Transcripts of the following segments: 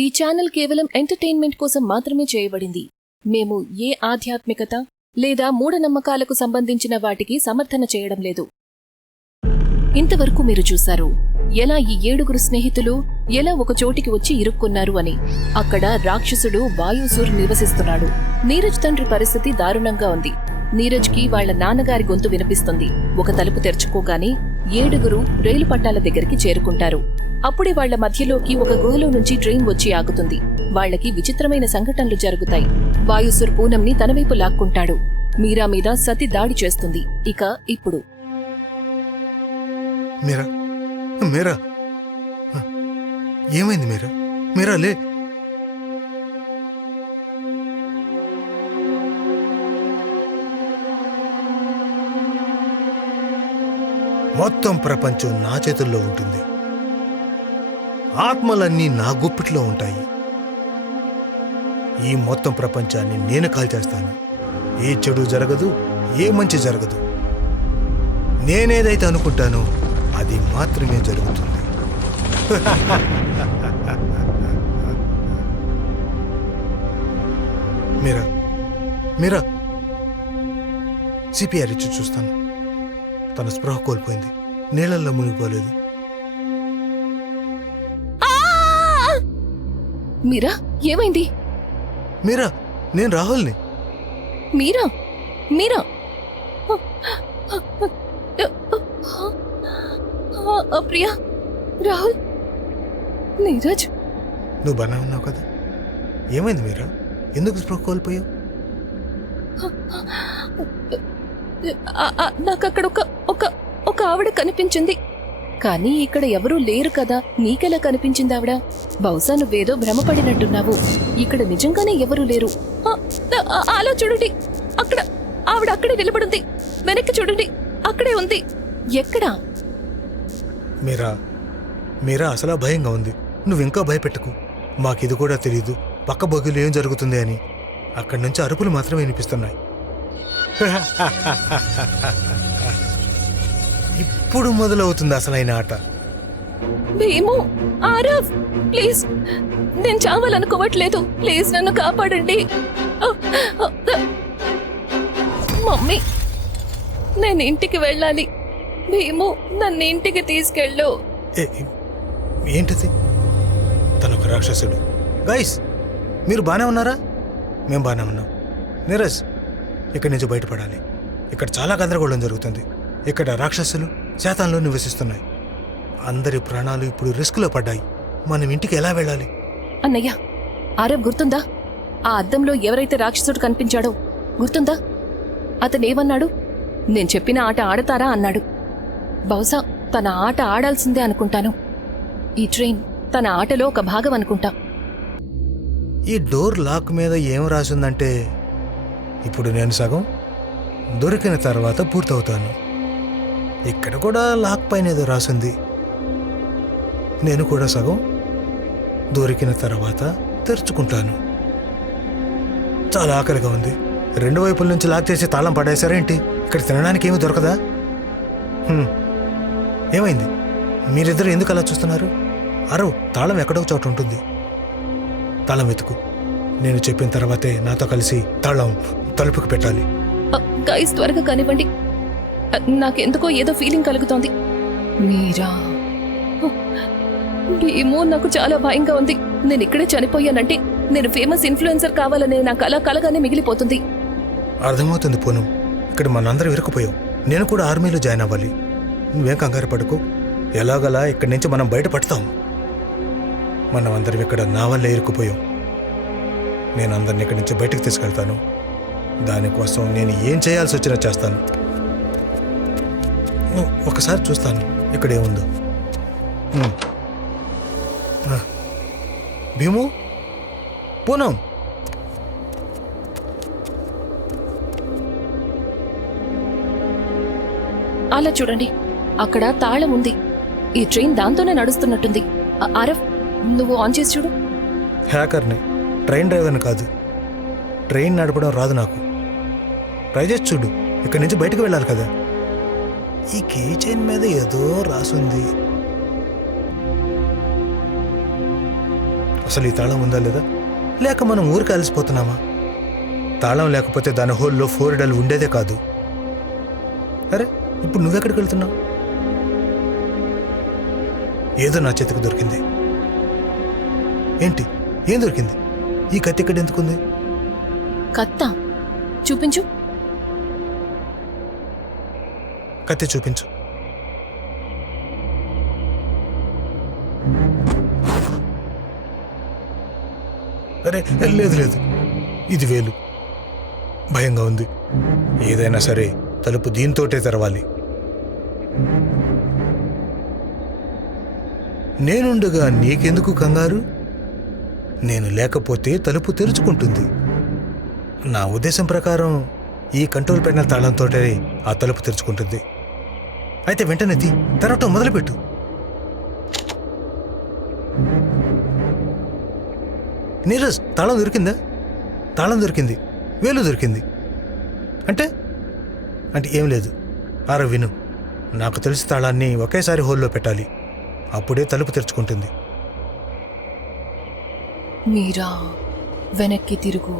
ఈ ఛానల్ కేవలం ఎంటర్టైన్మెంట్ కోసం మాత్రమే చేయబడింది. మేము ఏ ఆధ్యాత్మికత లేదా మూఢనమ్మకాలకు సంబంధించిన వాటికి సమర్థన చేయడం లేదు. ఇంతవరకు మీరు చూశారు ఎలా ఈ 7 స్నేహితులు ఎలా ఒక చోటికి వచ్చి ఇరుక్కున్నారు అని. అక్కడ రాక్షసుడు వాయుసూర్ నివసిస్తున్నాడు. నీరజ్ తండ్రి పరిస్థితి దారుణంగా ఉంది. నీరజ్కి వాళ్ల నాన్నగారి గొంతు వినిపిస్తుంది. ఒక తలుపు తెరుచుకోగానే 7 రైలు పట్టాల దగ్గరికి చేరుకుంటారు. అప్పుడే వాళ్ల మధ్యలోకి ఒక గుహలో నుంచి ట్రైన్ వచ్చి ఆగుతుంది. వాళ్లకి విచిత్రమైన సంఘటనలు జరుగుతాయి. వాయుసూర్ పూనంని తనవైపు లాక్కుంటాడు. మీరా మీద సతి దాడి చేస్తుంది. ఇక ఇప్పుడు మీరా, మీరా, ఏమైంది మీరా? మీరా లే. మొత్తం ప్రపంచం నా చేతుల్లో ఉంటుంది. ఆత్మలన్నీ నా గుప్పిట్లో ఉంటాయి. ఈ మొత్తం ప్రపంచాన్ని నేను కాల్చేస్తాను. ఏ చెడు జరగదు, ఏ మంచి జరగదు. నేనేదైతే అనుకుంటానో అది మాత్రమే జరుగుతుంది. మీరా, మీరా, సిపిఆర్ ఇచ్చి చూస్తాను. తన స్పృహ కోల్పోయింది. నీళ్లలో మునిగిపోలేదు. మీరా, ఏమైంది? మీరా, నేను రాహుల్ని. మీరా, మీరా, ప్రియా, రాహుల్, నీరజ్, నువ్వు బాగా ఉన్నావు కదా? ఏమైంది మీరా? ఎందుకు స్పృహ కోల్పోయావు? నాకక్కడ ఒక ఆవిడ కనిపించింది. కానీ ఇక్కడ ఎవరూ లేరు కదా. నీకెలా కనిపించింది ఆవిడ? బహుశా నువ్వేదో భ్రమపడినట్టున్నావు. ఇక్కడ నిజంగానే ఎవరూ లేరు. అలా చూడండి, అక్కడ ఆవిడ అక్కడే నిలబడింది. వెనక్కి చూడండి, అక్కడే ఉంది. ఎక్కడా? మీరా, మీరా అసలు భయంగా ఉంది. నువ్వింకా భయపెట్టకు. మాకిది కూడా తెలీదు పక్క బొగ్గులు ఏం జరుగుతుంది అని. అక్కడి నుంచి అరుపులు మాత్రమే వినిపిస్తున్నాయి. ఇప్పుడు మొదలవుతుంది అసలైన ఆట. భీము, ఆరవ్, ప్లీజ్, నేను చావాలనుకోవట్లేదు. ప్లీజ్ నన్ను కాపాడండి. మమ్మీ, నేను ఇంటికి వెళ్ళాలి. భీము, నన్ను ఇంటికి తీసుకెళ్ళు. ఏంటిది? తనొక రాక్షసుడు. గైస్, మీరు బానే ఉన్నారా? మేము బానే ఉన్నాం. నీరజ్, ఇక్కడి నుంచి బయటపడాలి. ఇక్కడ చాలా గందరగోళం జరుగుతుంది. ఇక్కడ రాక్షసులు శాతాల్లో నివసిస్తున్నాయి. అందరి ప్రాణాలు ఇప్పుడు రిస్క్లో పడ్డాయి. మనం ఇంటికి ఎలా వెళ్ళాలి? అన్నయ్య, ఆరవ్ గుర్తుందా? ఆ అద్దంలో ఎవరైతే రాక్షసుడు కనిపించాడో గుర్తుందా? అతనేమన్నాడు? నేను చెప్పిన ఆట ఆడతారా అన్నాడు. బహుశా తన ఆట ఆడాల్సిందే అనుకుంటాను. ఈ ట్రైన్ తన ఆటలో ఒక భాగం అనుకుంటా. ఈ డోర్ లాక్ మీద ఏం రాసిందంటే, ఇప్పుడు నేను సగం, దొరికిన తర్వాత పూర్తవుతాను. ఇక్కడ కూడా లాక్ పైన ఏదో రాసింది. నేను కూడా సగం, దొరికిన తర్వాత తెరుచుకుంటాను. చాలా ఆకలిగా ఉంది. 2 వైపుల నుంచి లాక్ చేసి తాళం పడేశారేంటి? ఇక్కడ తినడానికి ఏమీ దొరకదా? ఏమైంది? మీరిద్దరు ఎందుకు అలా చూస్తున్నారు? అరవ్, తాళం ఎక్కడో చోట ఉంటుంది. తాళం వెతుకు. నేను చెప్పిన తర్వాతే నాతో కలిసి తాళం తలుపుకి పెట్టాలి. గైస్, త్వరగా కానివ్వండి. నాకెందుకో ఏదో ఫీలింగ్ కలుగుతోంది. మీరా, భీము, నాకు చాలా భయంగా ఉంది. నేను ఇక్కడే చనిపోయానంటే నేను ఫేమస్ ఇన్ఫ్లుయెన్సర్ కావాలనే నా కల కలగానే మిగిలిపోతుంది. అర్థమవుతుంది పూనం. ఇక్కడ మనందరం ఇరుక్కుపోయాం. నేను కూడా ఆర్మీలో జాయిన్ అవ్వాలి. నువ్వేం కంగారు పడుకో. ఎలాగలా ఇక్కడి నుంచి మనం బయటపడతాం. మనం అందరం ఇక్కడ నా వల్లే ఇరుక్కుపోయాం. నేను అందరిని ఇక్కడి నుంచి బయటకు తీసుకెళ్తాను. దానికోసం నేను ఏం చేయాల్సి వచ్చినా చేస్తాను. ఒకసారి చూస్తాను ఇక్కడ ఏముందో. భీము, పూనం, అలా చూడండి, అక్కడ తాళం ఉంది. ఈ ట్రైన్ దాంతోనే నడుస్తున్నట్టుంది. ఆరవ్, నువ్వు ఆన్ చేసి చూడు. హ్యాకర్ని, ట్రైన్ డ్రైవర్ని కాదు. ట్రైన్ నడపడం రాదు నాకు. ట్రై చేసి చూడు. ఇక్కడి నుంచి బయటకు వెళ్ళాలి కదా. ఈ కీ చైన్ మీద ఏదో రాసుంది. అసలు ఈ తాళం ఉందా లేదా, లేక మనం ఊరికి అలసిపోతున్నామా? తాళం లేకపోతే దాని హోల్లో 4 డల్ ఉండేదే కాదు. అరే, ఇప్పుడు నువ్వెక్కడికి వెళ్తున్నావు? ఏదో నా చేతికి దొరికింది. ఏంటి? ఏం దొరికింది? ఈ కత్తి ఇక్కడ ఎందుకుంది? కత్తా? చూపించు. కత్తి చూపించు. అరే, లేదు లేదు, ఇది వేలు. భయంగా ఉంది. ఏదైనా సరే తలుపు దీంతోటే తెరవాలి. నేనుండగా నీకెందుకు కంగారు? నేను లేకపోతే తలుపు తెరుచుకుంటుంది. నా ఉద్దేశం ప్రకారం ఈ కంట్రోల్ ప్యానెల్ తాళంతోటే ఆ తలుపు తెరుచుకుంటుంది. అయితే వెంటనే తెరవటం మొదలుపెట్టు. నీరజ్, తాళం దొరికిందా? తాళం దొరికింది, వేలు దొరికింది. అంటే అంటే ఏం లేదు. ఆరో విను, నాకు తెలిసి తాళాన్ని ఒకేసారి హోల్లో పెట్టాలి. అప్పుడే తలుపు తెరుచుకుంటుంది. మీరా, వెనక్కి తిరుగు.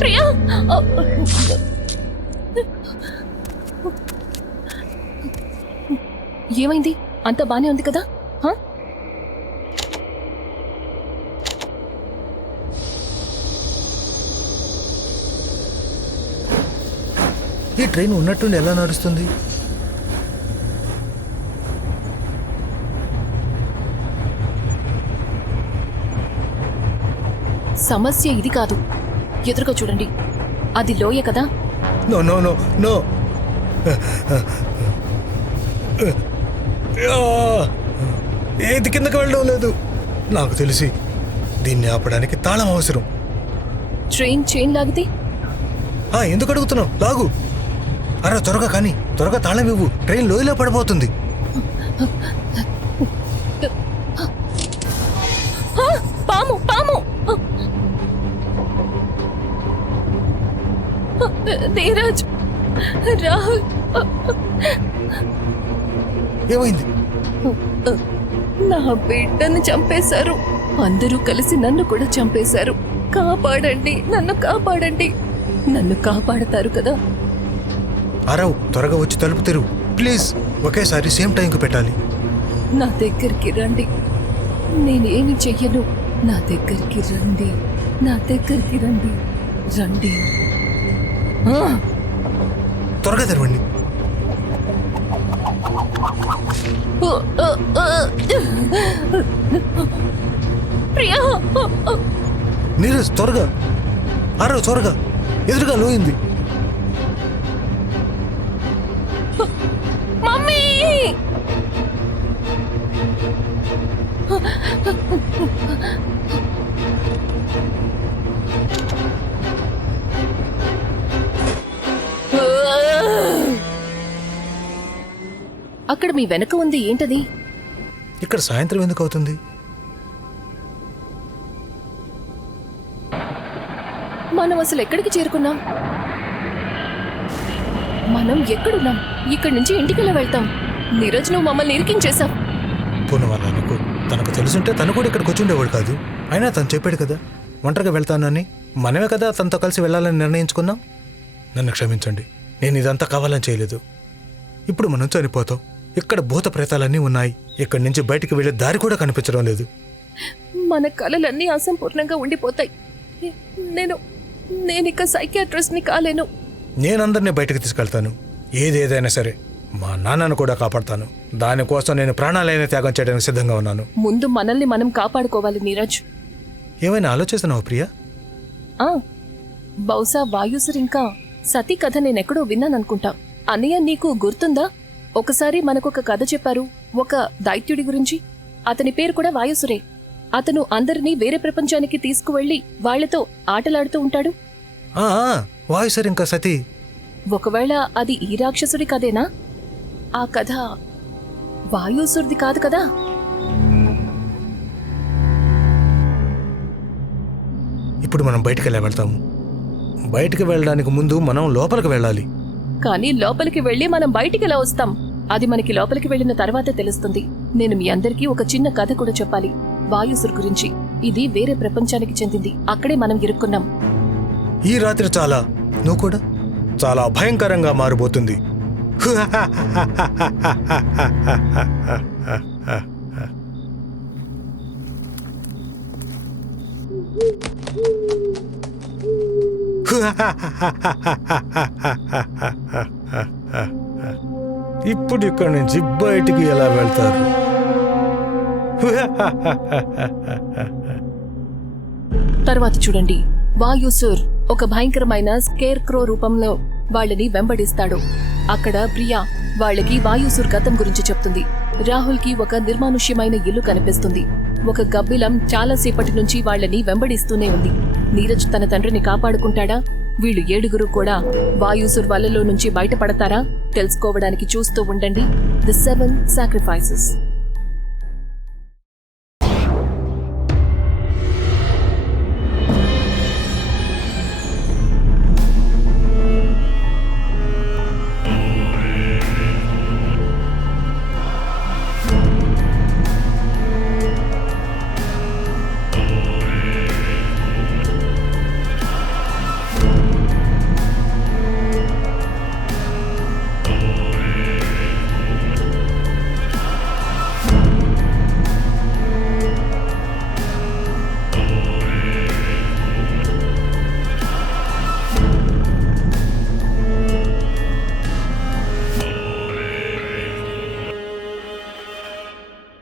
ప్రియా! ఏమైంది? అంత బానే ఉంది కదా? ఈ ట్రైన్ ఉన్నట్టుండి ఎలా నడుస్తుంది? సమస్య ఇది కాదు. ఎదురుగా చూడండి, అది లోయ కదా? నో నో నో నో, ఏది కిందకి వెళ్ళడం లేదు. నాకు తెలిసి దీన్ని ఆపడానికి తాళం అవసరం. ట్రైన్ చైన్ లాగితే? ఎందుకు అడుగుతున్నావు? లాగు. అరే త్వరగా కానీ, త్వరగా తాళం ఇవ్వు. ట్రైన్ లోయలో పడిపోతుంది. పాము! పాము! నీరజ్, రాహుల్, ఏమైంది? నా బిడ్డను చంపేశారు. అందరూ కలిసి నన్ను కూడా చంపేశారు. కాపాడండి, నన్ను కాపాడండి. నన్ను కాపాడతారు కదా? అరవ్, త్వరగా వచ్చి తలుపు తెరువు ప్లీజ్. ఒకేసారి సేమ్ టైంకి పెట్టాలి. నా దగ్గరికి రండి, నేనేమి చెయ్యను. నా దగ్గరికి రండి, నా దగ్గరికి రండి, రండి. త్వరగా తెరవండి. ప్రియా! నీరజ్, త్వరగా. అరవ్, త్వరగా. ఎదురుగా లోయింది. మమ్మీ! అక్కడ మీ వెనక ఉంది, ఏంటది? ఇక్కడ సాయంత్రం ఎందుకు అవుతుంది? మనం అసలు ఎక్కడికి చేరుకున్నాం? మనం ఎక్కడున్నాం? ఇక్కడి నుంచి ఇంటికెలా వెళ్తాం? నీరజ్, నువ్వు మమ్మల్ని ఇరికించేశాం. పూర్ణ వాళ్ళ అనుకో, తనకు తెలుసుంటే తను కూడా ఇక్కడికి వచ్చి ఉండేవాడు కాదు. అయినా తను చెప్పాడు కదా ఒంటరిగా వెళ్తానని. మనమే కదా తనతో కలిసి వెళ్ళాలని నిర్ణయించుకున్నాం. నన్ను క్షమించండి, నేను ఇదంతా కావాలని చేయలేదు. ఇప్పుడు మనం చనిపోతాం. ఇక్కడ భూత ప్రేతాలన్నీ ఉన్నాయి. ఇక్కడి నుంచి బయటికి వెళ్ళే దారి కూడా కనిపించడం లేదు. మన కలలన్నీ అసంపూర్ణంగా ఉండిపోతాయి. నేనిక సైకియాట్రిస్ట్ని కాలేను. నేనందరినీ బయటకు తీసుకెళ్తాను. ఏదేదైనా సరే మా నాన్నను కూడా కాపాడతాను. దానికోసం నేను ప్రాణాలైన త్యాగం చేయడానికి సిద్ధంగా ఉన్నాను. ముందు మనల్ని మనం కాపాడుకోవాలి నీరజ్. ఏమైనా ఆలోచిస్తున్నావా ప్రియా? బహుశా వాయుసుర్ ఇంకా సతీ కథ నేనెక్కడో విన్నాననుకుంటా. అన్నయ్య, నీకు గుర్తుందా? ఒకసారి మనకొక కథ చెప్పారు, ఒక దైత్యుడి గురించి. అతని పేరు కూడా వాయుసురే. అతను అందరినీ వేరే ప్రపంచానికి తీసుకువెళ్లి వాళ్లతో ఆటలాడుతూ ఉంటాడు. వాయుసుర్ ఇంకా సతీ. ఒకవేళ అది ఈ రాక్షసుడి కథేనా? ఆ కథ వాయుసుర్ది కాదు కదా? ఇప్పుడు మనం బయటికి ఎలా వెళ్తాము? బయటికి వెళ్ళడానికి ముందు మనం లోపలికి వెళ్ళాలి. కానీ లోపలికి వెళ్లి మనం బయటికి ఎలా వస్తాం? అది మనకి లోపలికి వెళ్లిన తర్వాతే తెలుస్తుంది. నేను మీ అందరికీ ఒక చిన్న కథ కూడా చెప్పాలి, వాయుసుర్ గురించి. ఇది వేరే ప్రపంచానికి చెందింది. అక్కడే మనం ఇరుక్కున్నాం. ఈ రాత్రి నువ్వు కూడా చాలా భయంకరంగా మారిపోతుంది. ఇప్పుడు ఇక్కడి నుంచి బయటికి ఎలా వెళ్తారు? తర్వాత చూడండి, వాయుసుర్ ఒక భయంకరమైన స్కేర్ క్రో రూపంలో వాళ్ళని వెంబడిస్తాడు. అక్కడ ప్రియా వాళ్ళకి వాయుసుర్ గతం గురించి చెప్తుంది. రాహుల్ కి ఒక నిర్మానుష్యమైన ఇల్లు కనిపిస్తుంది. ఒక గబ్బిలం చాలాసేపటి నుంచి వాళ్ళని వెంబడిస్తూనే ఉంది. నీరజ్ తన తండ్రిని కాపాడుకుంటాడా? వీళ్ళు 7 కూడా వాయుసుర్ వలలో నుంచి బయటపడతారా? తెలుసుకోవడానికి చూస్తూ ఉండండి ది 7 Sacrifices.